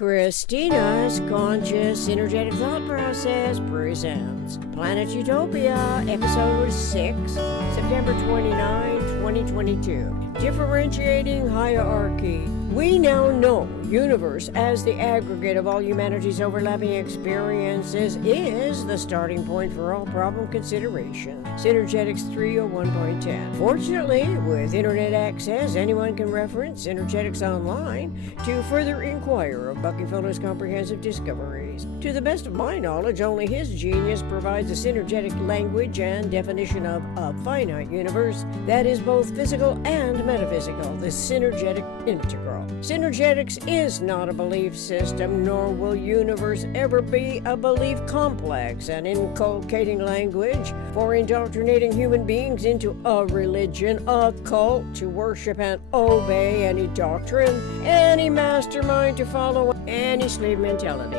Christina's Conscious Synergetic Thought Process presents Planet Utopia, Episode 6, September 29, 2022. Differentiating Hierarchy. We now know universe as the aggregate of all humanity's overlapping experiences is the starting point for all problem consideration. Synergetics 301.10. Fortunately, with internet access, anyone can reference Synergetics online to further inquire of Bucky Fuller's comprehensive discoveries. To the best of my knowledge, only his genius provides a synergetic language and definition of a finite universe that is both physical and metaphysical, the synergetic integral. Synergetics is not a belief system, nor will universe ever be a belief complex, an inculcating language for indoctrinating human beings into a religion, a cult to worship and obey any doctrine, any mastermind to follow, any slave mentality.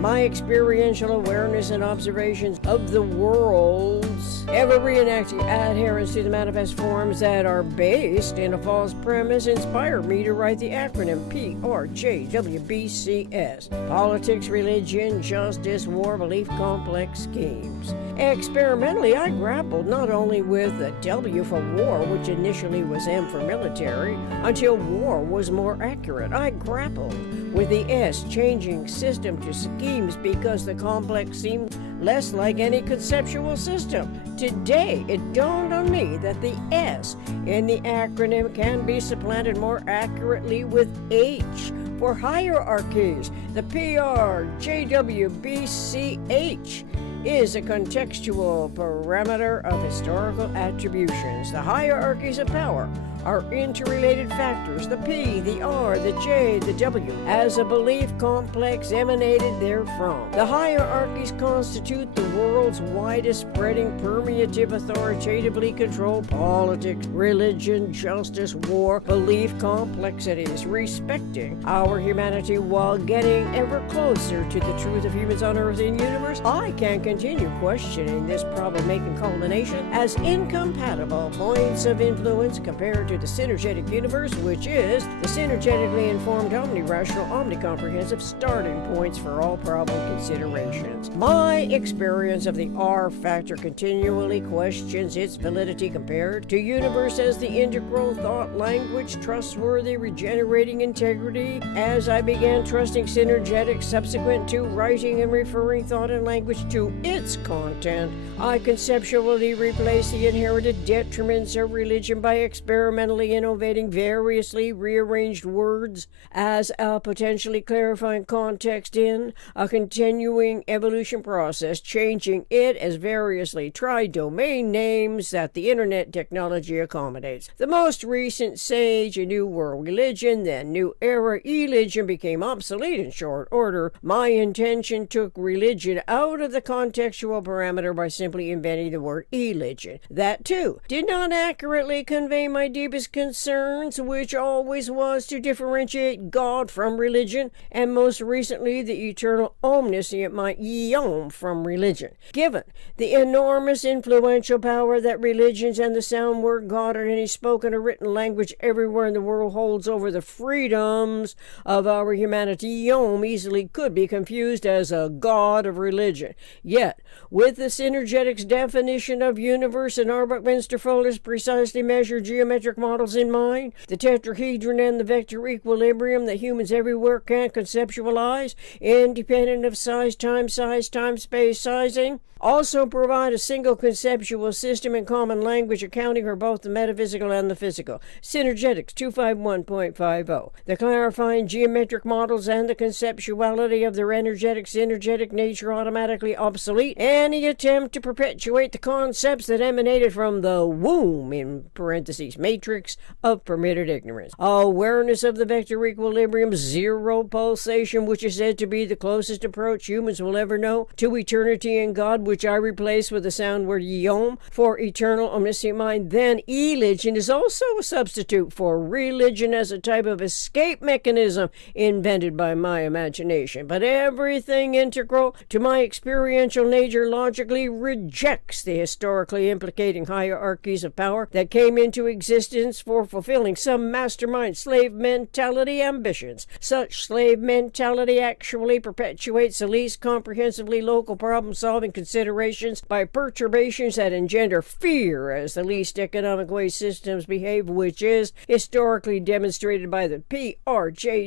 My experiential awareness and observations of the worlds, ever reenacting adherence to the manifest forms that are based in a false premise, inspired me to write the acronym PRJWBCS. Politics, religion, justice, war, belief, complex schemes. Experimentally, I grappled not only with the W for war, which initially was M for military, until war was more accurate. I grappled with the S, changing system to schemes because the complex seemed less like any conceptual system. Today, it dawned on me that the S in the acronym can be supplanted more accurately with H for hierarchies. The PRJWBCH is a contextual parameter of historical attributions. The hierarchies of power are interrelated factors, the P, the R, the J, the W, as a belief complex emanated therefrom. The hierarchies constitute the world's widest spreading, permeative, authoritatively controlled politics, religion, justice, war, belief complexities, respecting our humanity while getting ever closer to the truth of humans on Earth and universe. I can continue questioning this problem-making culmination as incompatible points of influence compared to the synergetic universe, which is the synergetically informed, omni-rational, omnicomprehensive starting points for all problem considerations. My experience of the R factor continually questions its validity compared to universe as the integral thought language, trustworthy, regenerating integrity. As I began trusting synergetics subsequent to writing and referring thought and language to its content, I conceptually replaced the inherited detriments of religion by experimentally innovating variously rearranged words as a potentially clarifying context in a continuing evolution process, changing it as variously tri-domain names that the internet technology accommodates. The most recent sage, a new world religion, then new era religion became obsolete in short order. My intention took religion out of the contextual parameter by simply inventing the word religion. That too did not accurately convey my deepest concerns, which always was to differentiate God from religion, and most recently the eternal omniscient my Yom from religion. Given the enormous influential power that religions and the sound word God in any spoken or written language everywhere in the world holds over the freedoms of our humanity, Yom easily could be confused as a god of religion. Yet, with the Synergetics definition of universe and R. Buckminster Fuller's precisely measured geometric models in mind, the tetrahedron and the vector equilibrium that humans everywhere can conceptualize, independent of size times space sizing, also provide a single conceptual system in common language accounting for both the metaphysical and the physical. Synergetics 251.50. The clarifying geometric models and the conceptuality of their energetic, synergetic nature automatically obsolete any attempt to perpetuate the concepts that emanated from the womb, in parentheses, matrix of permitted ignorance. Awareness of the vector equilibrium, zero pulsation, which is said to be the closest approach humans will ever know to eternity and God, which which I replace with the sound word yom for eternal omniscient mind, then religion is also a substitute for religion as a type of escape mechanism invented by my imagination. But everything integral to my experiential nature logically rejects the historically implicating hierarchies of power that came into existence for fulfilling some mastermind slave mentality ambitions. Such slave mentality actually perpetuates the least comprehensively local problem-solving considerations by perturbations that engender fear as the least economic way systems behave, which is historically demonstrated by the PRJWBCH.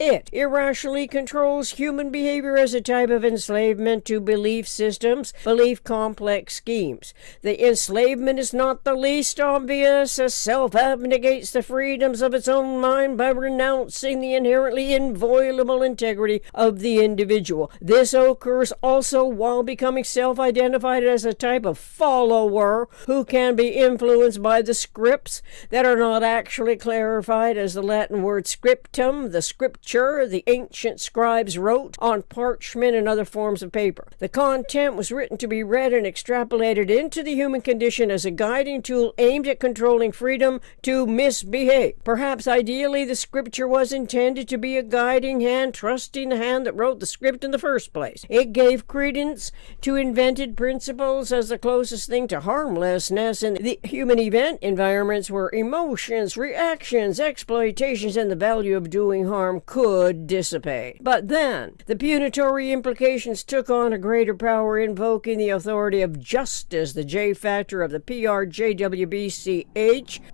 It irrationally controls human behavior as a type of enslavement to belief systems, belief complex schemes. The enslavement is not the least obvious, as self abnegates the freedoms of its own mind by renouncing the inherently inviolable integrity of the individual. This occurs also while becoming self-identified as a type of follower who can be influenced by the scripts that are not actually clarified as the Latin word scriptum, the scripture the ancient scribes wrote on parchment and other forms of paper. The content was written to be read and extrapolated into the human condition as a guiding tool aimed at controlling freedom to misbehave. Perhaps ideally the scripture was intended to be a guiding hand, trusting the hand that wrote the script in the first place. It gave credence to invented principles as the closest thing to harmlessness in the human event environments where emotions, reactions, exploitations, and the value of doing harm could dissipate. But then, the punitory implications took on a greater power, invoking the authority of justice, the J factor of the PRJWBCH,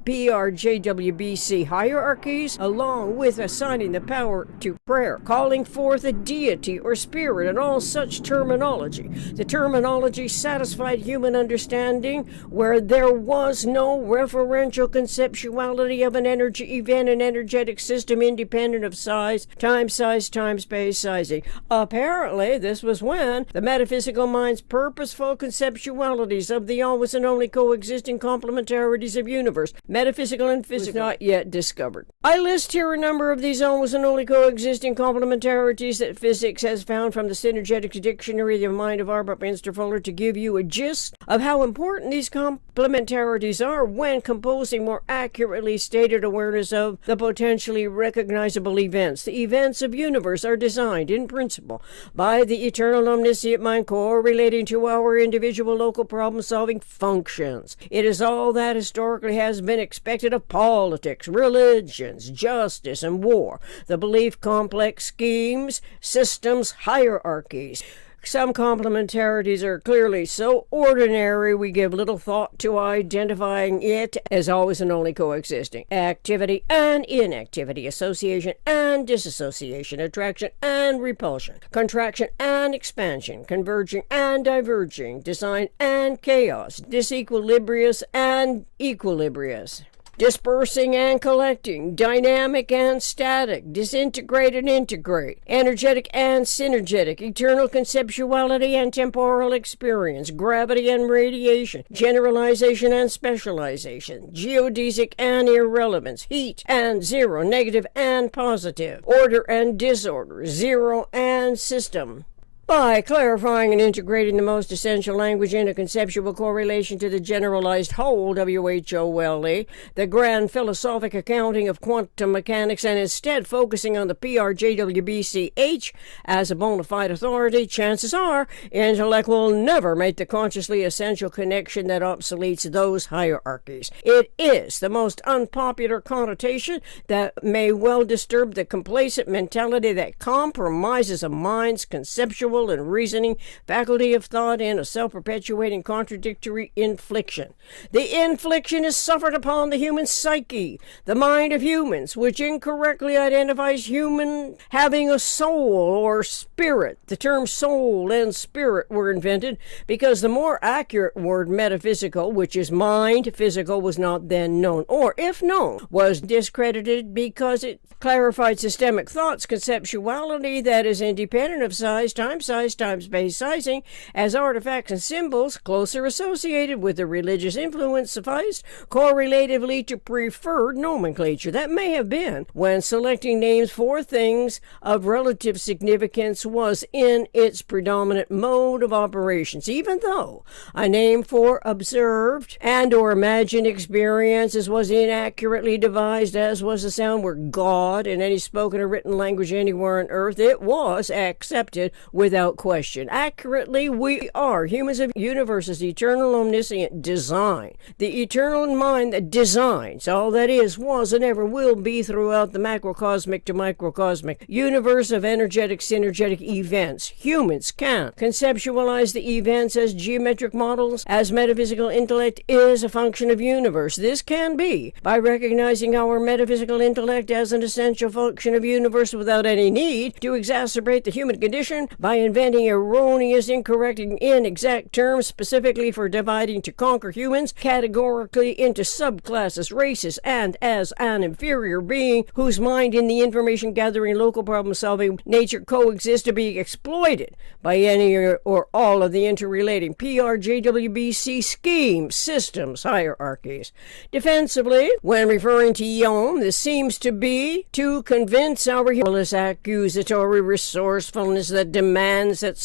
PRJWBC hierarchies, along with assigning the power to prayer, calling forth a deity or spirit, and all such terminology. The terminology satisfied human understanding where there was no referential conceptuality of an energy event, an energetic system independent of size, time, space, sizing. Apparently, this was when the metaphysical mind's purposeful conceptualities of the always and only coexisting complementarities of universe, metaphysical and physical, was not yet discovered. I list here a number of these always and only coexisting complementarities that physics has found from the Synergetics Dictionary of the Mind of R. Buckminster Fuller to give you a gist of how important these complementarities are when composing more accurately stated awareness of the potentially recognizable events. The events of universe are designed, in principle, by the eternal omniscient mind correlating to our individual local problem-solving functions. It is all that historically has been expected of politics, religions, justice, and war. The belief complex schemes, systems, hierarchies. Some complementarities are clearly so ordinary we give little thought to identifying it as always and only coexisting. Activity and inactivity, association and disassociation, attraction and repulsion, contraction and expansion, converging and diverging, design and chaos, disequilibrious and equilibrious. Dispersing and collecting, dynamic and static, disintegrate and integrate, energetic and synergetic, eternal conceptuality and temporal experience, gravity and radiation, generalization and specialization, geodesic and irrelevance, heat and zero, negative and positive, order and disorder, zero and system. By clarifying and integrating the most essential language in a conceptual correlation to the generalized whole, WHOLE, the grand philosophic accounting of quantum mechanics, and instead focusing on the PRJWBCH as a bona fide authority, chances are intellect will never make the consciously essential connection that obsoletes those hierarchies. It is the most unpopular connotation that may well disturb the complacent mentality that compromises a mind's conceptual and reasoning faculty of thought in a self-perpetuating contradictory infliction. The infliction is suffered upon the human psyche, the mind of humans, which incorrectly identifies human having a soul or spirit. The terms soul and spirit were invented because the more accurate word metaphysical, which is mind, physical, was not then known, or if known, was discredited because it clarified systemic thought's conceptuality that is independent of size, time, size time-space sizing as artifacts and symbols closer associated with the religious influence sufficed correlatively to preferred nomenclature. That may have been when selecting names for things of relative significance was in its predominant mode of operations, even though a name for observed and or imagined experiences was inaccurately devised, as was the sound word God in any spoken or written language anywhere on earth. It was accepted without question. Accurately, we are humans of universe's eternal omniscient design, the eternal mind that designs all that is, was, and ever will be throughout the macrocosmic to microcosmic universe of energetic synergetic events. Humans can conceptualize the events as geometric models, as metaphysical intellect is a function of universe. This can be by recognizing our metaphysical intellect as an essential function of universe without any need to exacerbate the human condition by inventing erroneous, incorrect, and inexact terms specifically for dividing to conquer humans categorically into subclasses, races, and as an inferior being whose mind in the information gathering, local problem solving nature coexist to be exploited by any or all of the interrelating PRJWBC schemes, systems, hierarchies. Defensively, when referring to Yom, this seems to be to convince our humorless accusatory resourcefulness that demands that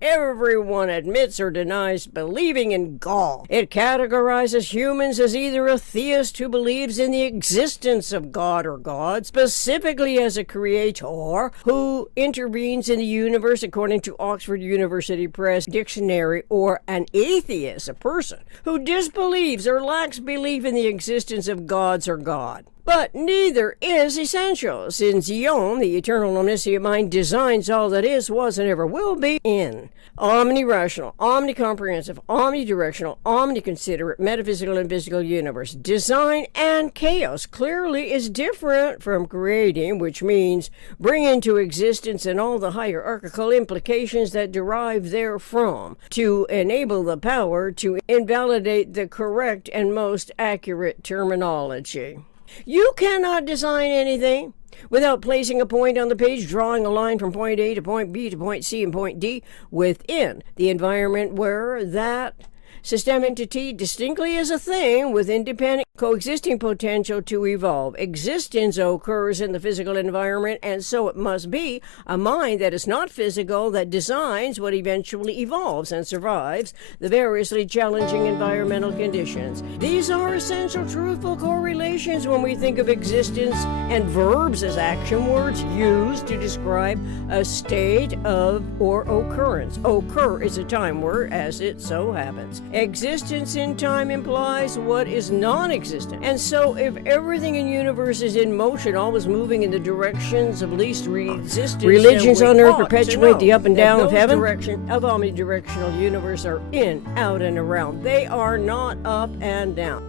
everyone admits or denies believing in God. It categorizes humans as either a theist who believes in the existence of God or God, specifically as a creator who intervenes in the universe according to Oxford University Press Dictionary, or an atheist, a person who disbelieves or lacks belief in the existence of gods or God. But neither is essential, since Yom, the eternal omniscient mind, designs all that is, was, and ever will be in omni-rational, omni-comprehensive, omnidirectional, omni-considerate, metaphysical and physical universe. Design and chaos clearly is different from creating, which means bring into existence and all the hierarchical implications that derive therefrom to enable the power to invalidate the correct and most accurate terminology. You cannot design anything without placing a point on the page, drawing a line from point A to point B to point C and point D within the environment where that systemic entity distinctly is a thing with independent coexisting potential to evolve. Existence occurs in the physical environment, and so it must be a mind that is not physical that designs what eventually evolves and survives the variously challenging environmental conditions. These are essential truthful correlations when we think of existence and verbs as action words used to describe a state of or occurrence. Occur is a time word, as it so happens. Existence in time implies what is non-existent. And so if everything in universe is in motion, always moving in the directions of least resistance, religions on earth perpetuate the up and down of heaven. Direction of omnidirectional universe are in, out, and around. They are not up and down.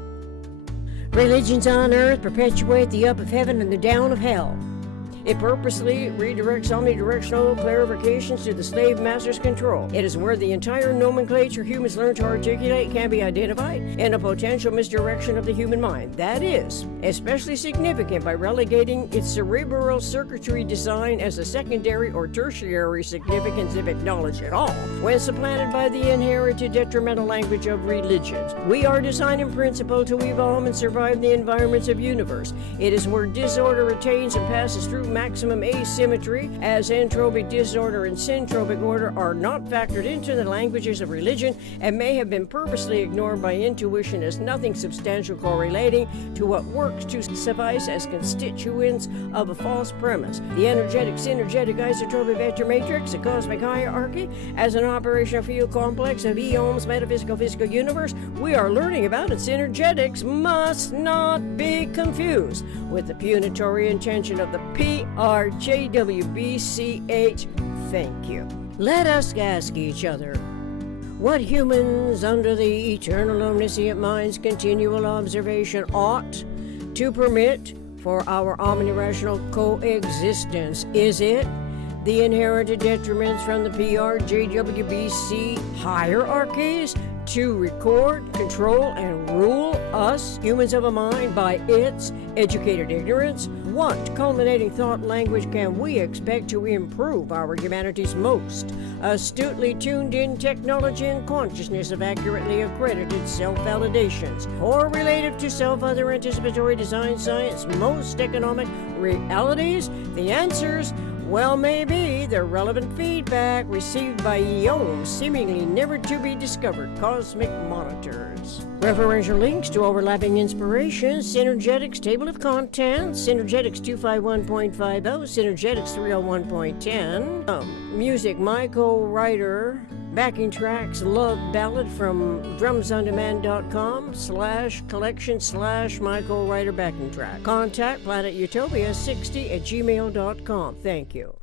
Religions on earth perpetuate the up of heaven and the down of hell. It purposely redirects omnidirectional clarifications to the slave master's control. It is where the entire nomenclature humans learn to articulate can be identified in a potential misdirection of the human mind. That is especially significant by relegating its cerebral circuitry design as a secondary or tertiary significance, if acknowledged at all, when supplanted by the inherited detrimental language of religions. We are designed in principle to evolve and survive the environments of universe. It is where disorder attains and passes through maximum asymmetry, as entropic disorder and syntropic order are not factored into the languages of religion and may have been purposely ignored by intuition as nothing substantial correlating to what works to suffice as constituents of a false premise. The energetic, synergetic, isotopic vector matrix, a cosmic hierarchy, as an operational field complex of eons metaphysical physical universe we are learning about in Synergetics must not be confused with the punitory intention of the PRJWBCH. Thank you. Let us ask each other, what humans under the eternal omniscient mind's continual observation ought to permit for our omnirational coexistence? Is it the inherited detriments from the PRJWBC hierarchies? to record, control, and rule us, humans of a mind, by its educated ignorance? What culminating thought language can we expect to improve our humanity's most astutely tuned-in technology and consciousness of accurately accredited self-validations, correlative to self-other anticipatory design science, most economic realities? The answers? Well, maybe the relevant feedback received by eons seemingly never to be discovered cosmic monitors. Referential links to overlapping inspirations, Synergetics table of contents, Synergetics 251.50, Synergetics 301.10, music, my co-writer, backing tracks, Love Ballad from drumsondemand.com/collection/my co-writer backing track. Contact planetutopia60@gmail.com. Thank you.